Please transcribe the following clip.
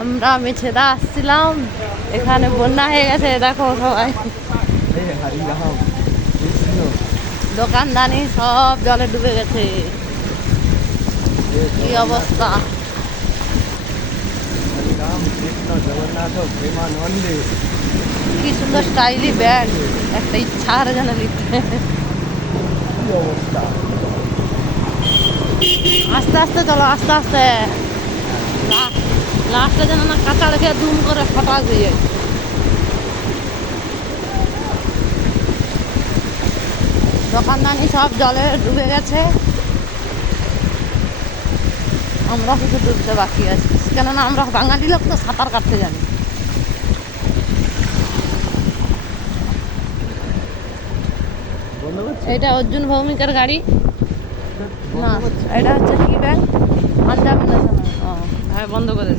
আমরা মেছেদা আসছিলাম, এখানে বন্যা হয়ে গেছে, দেখো সবাই দোকানদানি সব জলে ডুবে গেছে। কি অবস্থা! কি সুন্দর স্টাইলি ব্যান্ড, একটা ইচ্ছা আর যেন লিখতে। আস্তে আস্তে চলো, আস্তে আস্তে। লাস্টে যেন না কাঁচা রেখে দুম করে ফটা দিয়ে। দোকানদানি সব জলে ডুবে গেছে, আমরা শুধু ডুবতে বাকি আছি, কেননা আমরা বাঙালি লোক তো সাঁতার কাটতে জানি। এটা অর্জুন ভৌমিকের গাড়ি না, এটা হচ্ছে কি ব্যাংক, পাঞ্জাব ন্যাশনাল। হ্যাঁ, বন্ধ করে